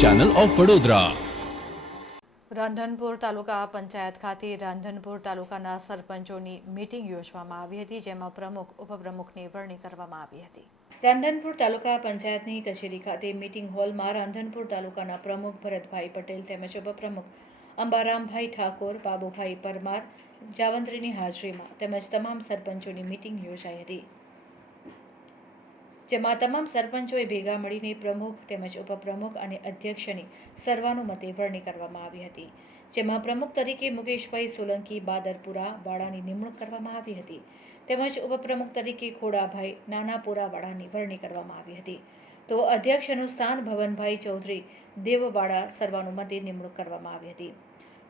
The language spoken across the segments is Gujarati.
ચેનલ ઓફ વડોદરા રાંધનપુર તાલુકા પંચાયત ખાતે રાંધનપુર તાલુકાના સરપંચોની મીટિંગ યોજવામાં આવી હતી, જેમાં પ્રમુખ, ઉપપ્રમુખની વરણી કરવામાં આવી હતી. રાંધનપુર તાલુકા પંચાયતની કચેરી ખાતે મીટિંગ હોલમાં રાંધનપુર તાલુકાના પ્રમુખ ભરતભાઈ પટેલ તેમજ ઉપપ્રમુખ અંબારામભાઈ ઠાકોર, બાબુભાઈ પરમાર, જાવંત્રીની હાજરીમાં તેમજ તમામ સરપંચોની મીટિંગ યોજાઈ હતી. જેમાં તમામ સરપંચોએ ભેગા મળીને પ્રમુખ તેમજ ઉપપ્રમુખ અને અધ્યક્ષની સર્વાનુમતે વરણી કરવામાં આવી હતી. જેમાં પ્રમુખ તરીકે મુકેશભાઈ સોલંકી, બાદરપુરા વાળાની નિમણૂક કરવામાં આવી હતી. તેમજ ઉપપ્રમુખ તરીકે ખોડાભાઈ નાનાપુરા વાળાની વરણી કરવામાં આવી હતી. તો અધ્યક્ષનું સ્થાન ભવનભાઈ ચૌધરી દેવવાડા સર્વાનુમતે નિમણૂક કરવામાં આવી હતી.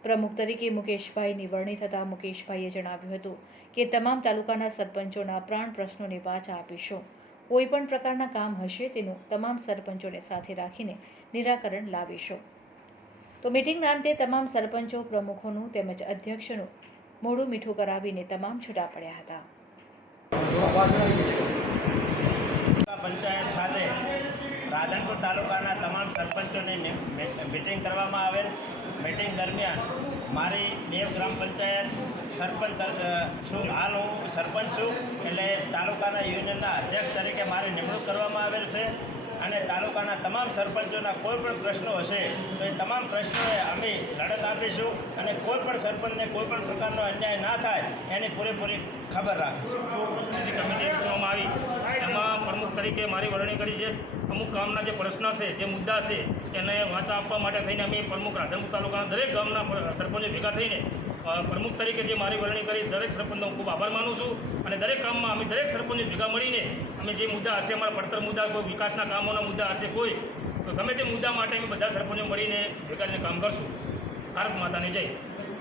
પ્રમુખ તરીકે મુકેશભાઈની વરણી થતાં મુકેશભાઈએ જણાવ્યું હતું કે, તમામ તાલુકાના સરપંચોના પ્રાણ પ્રશ્નોને વાચા આપીશું. કોઈ પણ પ્રકારના કામ હશે તેનું તમામ સરપંચોને સાથે રાખીને નિરાકરણ લાવીશું. તો મિટિંગના અંતે તમામ સરપંચો, પ્રમુખોનું તેમજ અધ્યક્ષનું મોડું મીઠું કરાવીને તમામ છૂટા પડ્યા હતા. પંચાયત ખાતે રાધનપુર તાલુકાના તમામ સરપંચોની મિટિંગ કરવામાં આવેલ. મિટિંગ દરમિયાન મારી દેવ ગ્રામ પંચાયત સરપંચ છું. હાલ હું સરપંચ છું. એટલે તાલુકાના યુનિયનના અધ્યક્ષ તરીકે મારી નિમણૂક કરવામાં આવેલ છે. અને તાલુકાના તમામ સરપંચોના કોઈ પણ પ્રશ્નો હશે તો એ તમામ પ્રશ્નોએ અમે લડત આપીશું અને કોઈ પણ સરપંચને કોઈ પણ પ્રકારનો અન્યાય ના થાય એની પૂરેપૂરી ખબર રાખીશું. કમિટી રચવામાં આવી એમાં પ્રમુખ તરીકે મારી વરણી કરી છે. અમુક ગામના જે પ્રશ્ન છે, જે મુદ્દા છે, એને વાંચા આપવા માટે થઈને અમે પ્રમુખ રાધનપુર તાલુકાના દરેક ગામના સરપંચો ભેગા થઈને પ્રમુખ તરીકે જે મારી વરણી કરી, દરેક સરપંચનો હું ખૂબ આભાર માનું છું. અને દરેક કામમાં અમે દરેક સરપંચો ભેગા મળીને અમે જે મુદ્દા હશે, અમારા પડતર મુદ્દા, કોઈ વિકાસના કામોના મુદ્દા હશે, કોઈ, તો ગમે તે મુદ્દા માટે અમે બધા સરપંચો મળીને ભેગા કામ કરશું. ભારત માતાની જય.